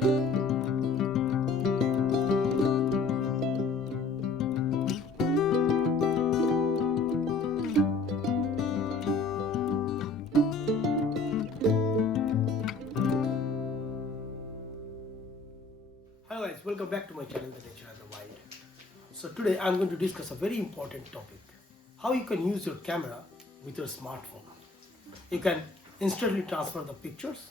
Hello guys, welcome back to my channel, The Nature and the Wild. So today I'm going to discuss a very important topic. How you can use your camera with your smartphone. You can instantly transfer the pictures.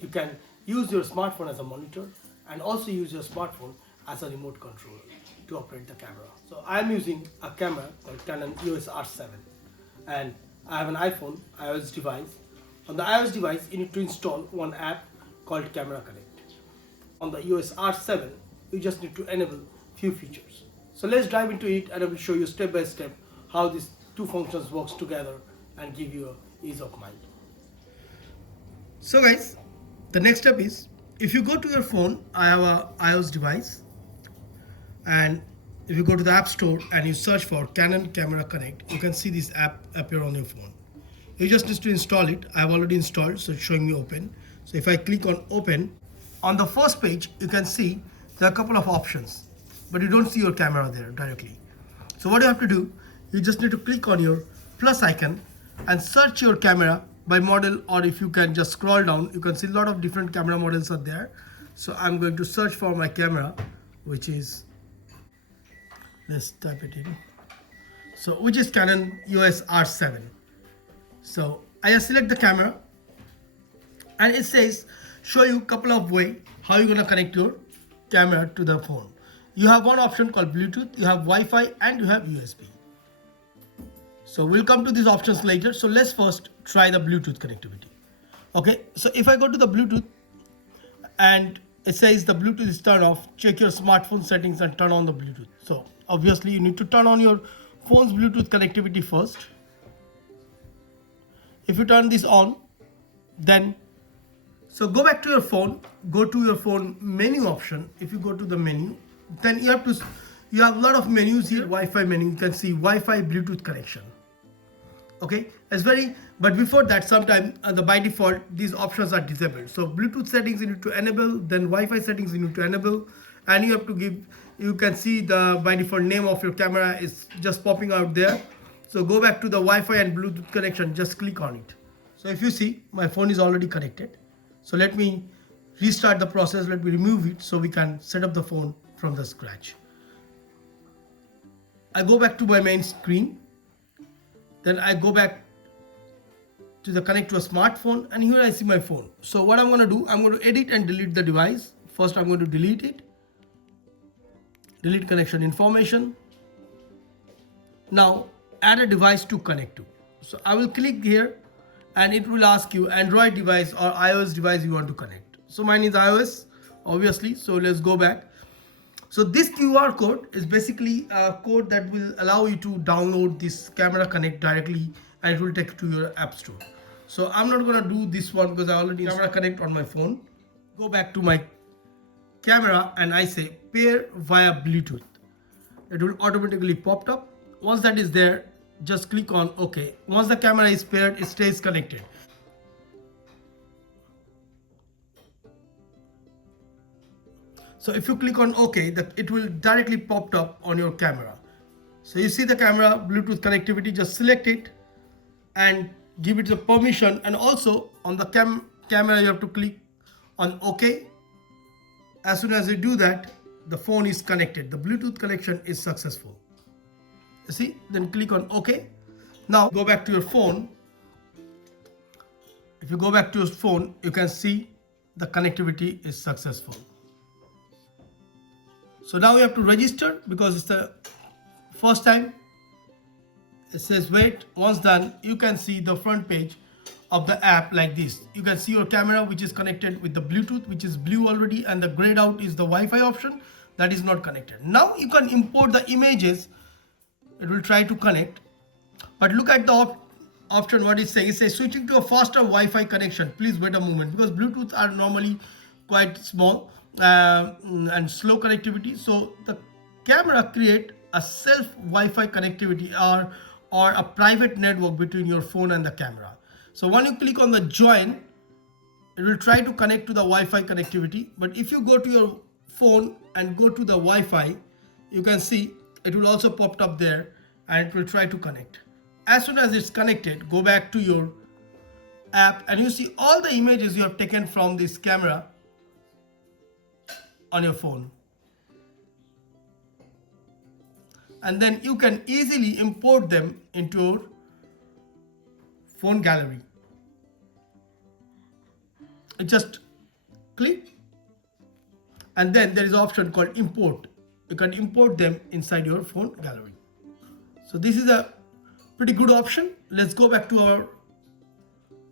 You can use your smartphone as a monitor and also use your smartphone as a remote controller to operate the camera. So I'm using a camera called Canon EOS R7 and I have an iPhone iOS device. On the iOS device you need to install one app called Camera Connect. On the EOS R7, you just need to enable few features. So let's dive into it and I will show you step by step how these two functions works together and give you a ease of mind. So guys, the next step is, if you go to your phone, I have a iOS device, and if you go to the App Store and you search for Canon Camera Connect, you can see this app appear on your phone. You just need to install it. I have already installed, so it's showing me open. So if I click on open, on the first page, you can see there are a couple of options, but you don't see your camera there directly. So what you have to do, you just need to click on your plus icon and search your camera by model, or if you can just scroll down, you can see a lot of different camera models are there. So I'm going to search for my camera, which is, let's type it in. So which is Canon EOS R7. So I just select the camera and it says, show you a couple of ways how you're going to connect your camera to the phone. You have one option called Bluetooth, you have Wi-Fi, and you have USB. So we'll come to these options later. So let's first try the Bluetooth connectivity. Okay, so if I go to the Bluetooth and it says the Bluetooth is turned off, check your smartphone settings and turn on the Bluetooth. So obviously you need to turn on your phone's Bluetooth connectivity first. If you turn this on, then so go back to your phone, go to your phone menu option. If you go to the menu, then you have a lot of menus here. Wi-Fi menu, you can see Wi-Fi Bluetooth connection. Okay, but before that, sometimes by default these options are disabled. So Bluetooth settings you need to enable, then Wi-Fi settings you need to enable, and you have to give, you can see the by default name of your camera is just popping out there. So go back to the Wi-Fi and Bluetooth connection, just click on it. So if you see, my phone is already connected. So let me restart the process, let me remove it so we can set up the phone from the scratch. I go back to my main screen, then I go back to the connect to a smartphone, and here I see my phone. So what I'm going to do, I'm going to edit and delete the device. First I'm going to delete it, delete connection information. Now add a device to connect to. So I will click here and it will ask you Android device or iOS device you want to connect. So mine is iOS, obviously. So let's go back. So this QR code is basically a code that will allow you to download this Camera Connect directly and it will take you to your app store. So I'm not going to do this one because I already have Camera Connect on my phone. Go back to my camera and I say pair via Bluetooth. It will automatically pop up. Once that is there, just click on OK. Once the camera is paired, it stays connected. So if you click on OK, it will directly pop up on your camera. So you see the camera Bluetooth connectivity, just select it and give it the permission. And also on the camera, you have to click on OK. As soon as you do that, the phone is connected. The Bluetooth connection is successful. You see, then click on OK. Now go back to your phone. If you go back to your phone, you can see the connectivity is successful. So now you have to register because it's the first time. It says wait. Once done, you can see the front page of the app like this. You can see your camera which is connected with the Bluetooth, which is blue already, and the grayed out is the Wi-Fi option that is not connected. Now you can import the images. It will try to connect, but look at the option what it says. It says switching to a faster Wi-Fi connection. Please wait a moment, because Bluetooth are normally quite small and slow connectivity. So the camera create a self Wi-Fi connectivity or a private network between your phone and the camera. So when you click on the join, it will try to connect to the Wi-Fi connectivity. But if you go to your phone and go to the Wi-Fi, you can see it will also pop up there and it will try to connect. As soon as it's connected, go back to your app and you see all the images you have taken from this camera on your phone. And then you can easily import them into your phone gallery. You just click and then there is an option called import. You can import them inside your phone gallery. So this is a pretty good option. Let's go back to our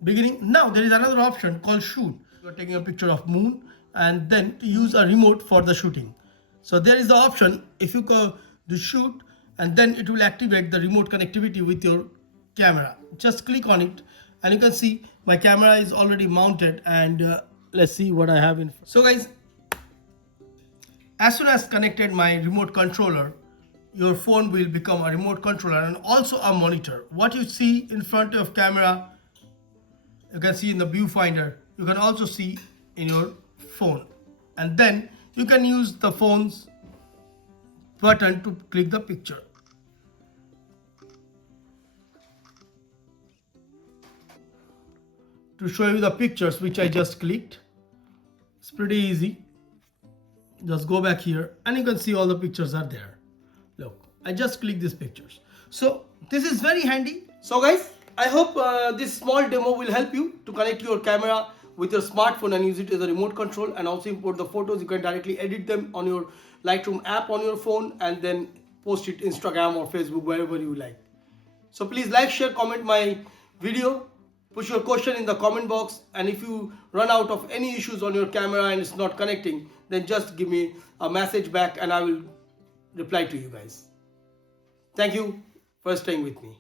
beginning. Now there is another option called shoot. You are taking a picture of moon and then to use a remote for the shooting. So there is the option, if you go to shoot, and then it will activate the remote connectivity with your camera. Just click on it and you can see my camera is already mounted, and let's see what I have in. So guys, as soon as connected my remote controller, your phone will become a remote controller and also a monitor. What you see in front of camera, you can see in the viewfinder, you can also see in your phone. And then you can use the phone's button to click the picture. To show you the pictures which I just clicked, it's pretty easy. Just go back here and you can see all the pictures are there. Look, I just clicked these pictures. So this is very handy. So guys, I hope this small demo will help you to connect your camera with your smartphone and use it as a remote control, and also import the photos. You can directly edit them on your Lightroom app on your phone and then post it Instagram or Facebook, wherever you like. So please like, share, comment my video. Put your question in the comment box, and if you run out of any issues on your camera and it's not connecting, then just give me a message back and I will reply to you guys. Thank you for staying with me.